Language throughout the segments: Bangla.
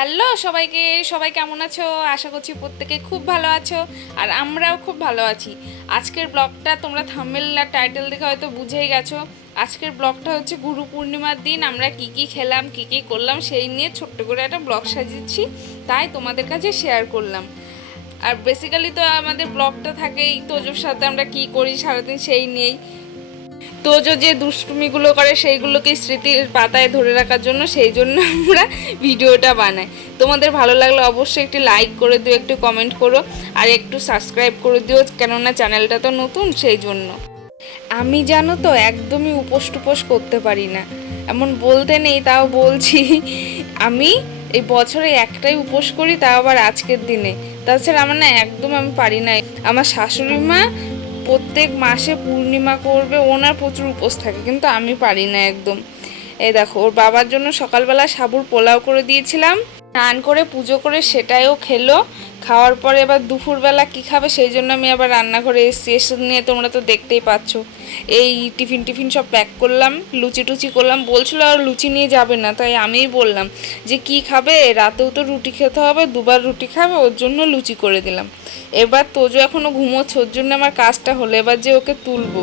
হ্যালো সবাইকে, সবাই কেমন আছো? আশা করছি প্রত্যেকে খুব ভালো আছো, আর আমরাও খুব ভালো আছি। আজকের ব্লগটা তোমরা থাম্বনেল আর টাইটেল দেখে হয়তো বুঝেই গেছো। আজকের ব্লগটা হচ্ছে গুরু পূর্ণিমার দিন আমরা কি কি খেলাম, কি কি করলাম সেই নিয়ে ছোট্ট করে একটা ব্লগ সাজিয়েছি, তাই তোমাদের কাছে শেয়ার করলাম। আর বেসিক্যালি তো আমাদের ব্লগটা থাকেই তোজোর সাথে আমরা কি করি সারাদিন সেই নিয়েই। তোজো যে দুষ্টুমিগুলো করে সেইগুলোকে স্মৃতির পাতায় ধরে রাখার জন্য, সেই জন্য আমরা ভিডিওটা বানাই। তোমাদের ভালো লাগলে অবশ্যই একটু লাইক করে দিও, একটু কমেন্ট করো, আর একটু সাবস্ক্রাইব করে দিও, কেননা চ্যানেলটা তো নতুন সেই জন্য। আমি জানো তো একদমই উপোস টুপোস করতে পারি না, এমন বলতে নেই, তাও বলছি। আমি এই বছরে একটাই উপোস করি, তাও আবার আজকের দিনে। তাছাড়া আমার না একদম আমি পারি না। আমার শাশুড়ি মা প্রত্যেক মাসে পূর্ণিমা করবে, ওনার প্রচুর উপোস থাকে, কিন্তু আমি পারি না একদম। এই দেখো, ওর বাবার জন্য সকালবেলা সাবুর পোলাও করে দিয়েছিলাম, স্নান করে পুজো করে সেটাইও খেলো। খাওয়ার পরে এবার দুপুরবেলা কী খাবে সেই জন্য আমি আবার রান্নাঘরে এসেছি। এসে নিয়ে তোমরা তো দেখতেই পাচ্ছ, এই টিফিন সব প্যাক করলাম, লুচি টুচি করলাম। বলছিল আর লুচি নিয়ে যাবে না, তাই আমিই বললাম যে কি খাবে, রাতেও তো রুটি খেতে হবে, দুবার রুটি খাবে, ওর জন্য লুচি করে দিলাম। এবার তোজো এখনো ঘুমোচ্ছে, ওর জন্য আমার কাজটা হলো, এবার যে ওকে তুলবো।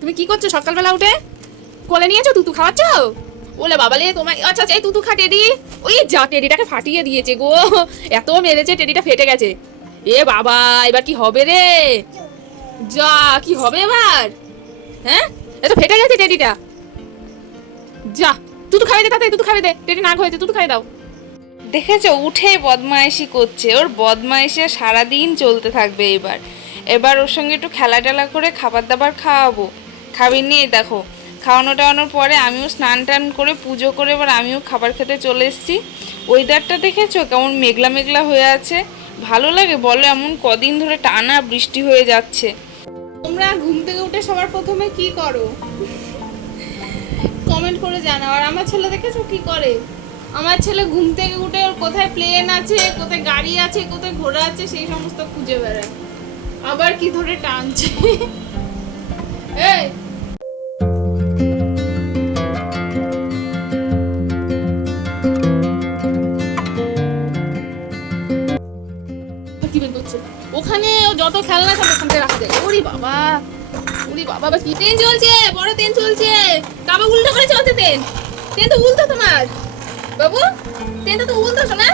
তুমি কি করছো সকালবেলা উঠে? কোলে নিয়েছো, তুতু খাওয়াচ্ছ? ওলে বাবালে তোমার, আচ্ছা এই তুতু খা টেডি। ওই যা, টেডিটাকে ফাটিয়ে দিয়েছে গো, এত মেরেছে টেডিটা ফেটে গেছে। এ বাবা, এবার কি হবে রে? যা, কি হবে এবার? হ্যাঁ, এত ফেটে গেছে টেডিটা। যা, তুতু খাইয়ে দে, তাতে তুতু খাইয়ে দে, টেডি নাক হয়েছে, তুতু খাইয়ে দাও। দেখেছো, উঠে বদমাইশি করছে, ওর বদমাইশি সারাদিন চলতে থাকবে। এবার এবার ওর সঙ্গে একটু খেলা টেলা করে খাবার দাবার খাওয়াবো। খাবি নিয়ে দেখো, খাওয়ানো টাওয়ানোর পরে আমিও স্নান টান করে পুজো করে এবার আমিও খাবার খেতে চলে এসেছি। ওয়েদারটা দেখেছো কেমন মেঘলা মেঘলা হয়ে আছে? ভালো লাগে বলো? এমন কদিন ধরে টানা বৃষ্টি হয়ে যাচ্ছে। তোমরা ঘুম থেকে উঠে সবার প্রথমে কি করো কমেন্ট করে জানাও। আর আমার ছেলে দেখেছো কি করে? আমার ছেলে ঘুম থেকে উঠে ওর কোথায় প্লেন আছে, কোথায় গাড়ি আছে, কোথায় ঘোড়া আছে সেই সমস্ত খুঁজে বেড়ায়, আবার কি ধরে টানছে। এই কি বের করছে? ওখানে ও যত খেলনা সব ওখান থেকে রাখা যায়। ওরে বাবা, ওরে বাবা, কি ট্রেন চলছে, বড় ট্রেন চলছে। কাবা উল্টো করে চলছে ট্রেন। ট্রেন তো উল্টো তোমার বাবু, ট্রেনটা তো উল্টো শোনা।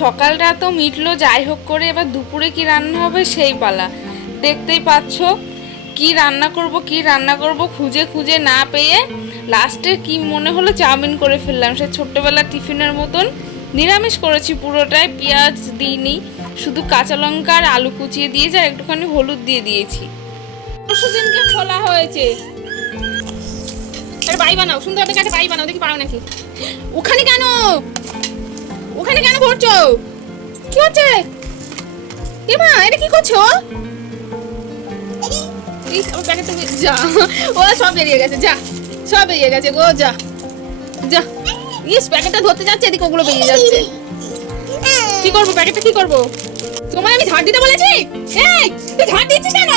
সকালটা তো মিটলো যাই হোক করে, এবার দুপুরে কি রান্না হবে সেই পালা। দেখতেই পাচ্ছ কি রান্না করব খুঁজে খুঁজে না পেয়ে লাস্টে কি মনে হলো চাউমিন করে ফেললাম। সে ছোট্টবেলার টিফিনের মতন নিরামিষ করেছি পুরোটাই, পেঁয়াজ দিইনি, শুধু কাঁচা লঙ্কা আর আলু কুচিয়ে দিয়েছি আর একটুখানি হলুদ দিয়ে দিয়েছি। পরশুদিনকে খোলা হয়েছে। আরে বাই বানাও, সুন্দর একটা বাই বানাও, দেখি পারো নাকি। ওখানে কেন, ওখানে কেন করছো? কি হচ্ছে? এ মা, এটা কি করছো? ইস, আমার প্যাকেট থেকে যা, ও সব বেরিয়ে গেছে, যা সব বেরিয়ে গেছে গো, যা যা। ইস, প্যাকেটটা ধরতে যাচ্ছে, এদিকে ওগুলো বেরিয়ে যাচ্ছে। কি করবো প্যাকেটটা, কি করবো? তোমায় আমি ঝাড় দিতে বলেছি? এই তুই ঝাড় দিচ্ছিস কেন?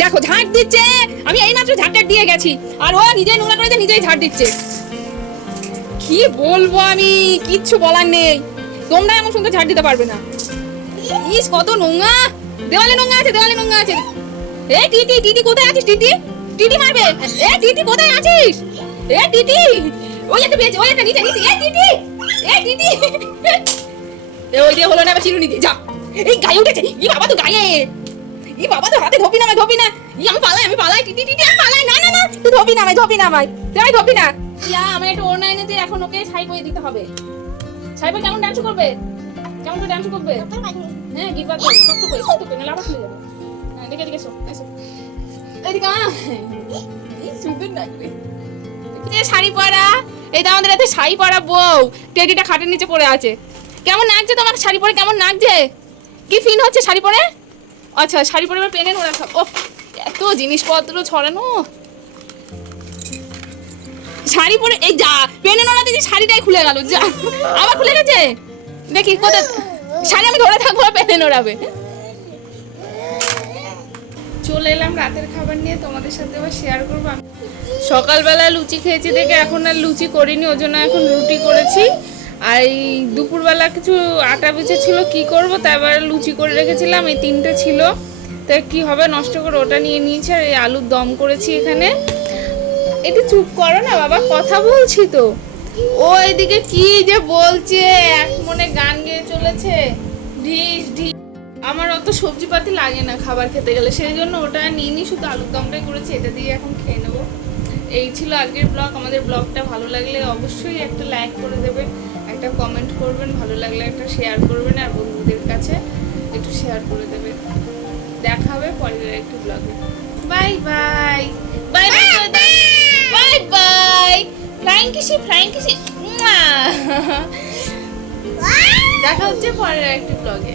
দেখো ঝাড় দিচ্ছে, আমি এইমাত্র ঝাড়টা দিয়ে গেছি, আর ও নিজেই নোংরা করেছে, নিজেই ঝাড় দিচ্ছে। কি বলবো আমি, কিচ্ছু বলার নেই। তোমরা এমন সুন্দর ঝাড় দিতে পারবে না। ইস, কত নোংরা, দেওয়ালে নোংরা আছে, দেওয়ালে নোংরা আছে। এ টিটি, টিটি কোথায় আছিস? টিটি, টিটি মারবে। এ টিটি কোথায় আছিস? এ টিটি, ওই একটা বেঁচে, ওই একটা নিচে নিচে। এ টিটি, এ টিটি, এ ওই দিয়ে হলো না, আবার চিরুনি দিয়ে যা। এই গায়ে উঠেছে, ই বাবা তো গায়ে, ই বাবা তো হাতে ধোবি না, আমায় ধোবি না। ই আমি পালাই, টিটি টিটি আমি পালাই। না না না, তুই ধোবি না আমায়, ধোবি না আমায়, তুই আমায় ধোবি না। ইয়া, আমার একটা ওড়না এনেছে, এখন ওকে ছাই পরিয়ে দিতে হবে। ছাই পরে কেমন ডান্স করবে, কেমন করে ডান্স করবে? হ্যাঁ, গিট বাদ দাও, শক্ত করে না, লাফা খুলে যাবে। হ্যাঁ, দেখে দেখে এসো, এসো এদিকে আ। এই সুন্দর লাগবে এই শাড়ি পরা। এই তো আমাদের এতে শাড়ি পরা বউ, টেডিটা খাটের নিচে পড়ে আছে। কেমন লাগছে তোমার শাড়ি পরে, কেমন লাগছে? কি ফিন হচ্ছে শাড়ি পরে? আচ্ছা, শাড়ি পরে এবার পেনে নোড়া খাও। ও, এত জিনিসপত্র ছড়ানো। শাড়ি পরে এই যা, পেনে নোড়া দিয়েছি, শাড়িটাই খুলে গেল, যা আবার খুলে গেছে। দেখি কোথায় শাড়ি, আমি ধরে থাকবো, পেনে নোড়াবে। চলে এলাম রাতের খাবার নিয়ে, তোমাদের সাথে আবার শেয়ার করবো। সকালবেলা লুচি খেয়েছি দেখে এখন আর লুচি করিনি, ওই জন্য এখন রুটি করেছি। আর এই দুপুরবেলা কিছু আটা বেঁচে ছিল, কি করব, তাই এবার লুচি করে রেখেছিলাম, এই 3টে ছিল, তাই কি হবে, নষ্ট করে ওটা নিয়ে নিয়েছি। আর এই আলুর দম করেছি এখানে। একটু চুপ করো না বাবা, কথা বলছি তো। ও এদিকে কি যে বলছে, এক মনে গান গেয়ে চলেছে, ঢিস ঢিস। আমার অত সবজিপাতি লাগে না খাবার খেতে গেলে, সেই জন্য ওটা নিয়ে নিই, শুধু আলুর দমটাই করেছি, এটা দিয়ে এখন খেয়ে নেবো। এই ছিল আজকের ব্লগ। আমাদের ব্লগটা ভালো লাগলে অবশ্যই একটা লাইক করে দেবেন, একটা কমেন্ট করবেন, ভালো লাগলে একটা শেয়ার করবেন, আর বন্ধুদের কাছে একটু শেয়ার করে দেবেন। দেখা হবে পরের একটি ব্লগে। Bye bye bye bye bye bye. Flying কিসি ফ্লাইং কিসি। দেখা হচ্ছে পরের একটি ব্লগে।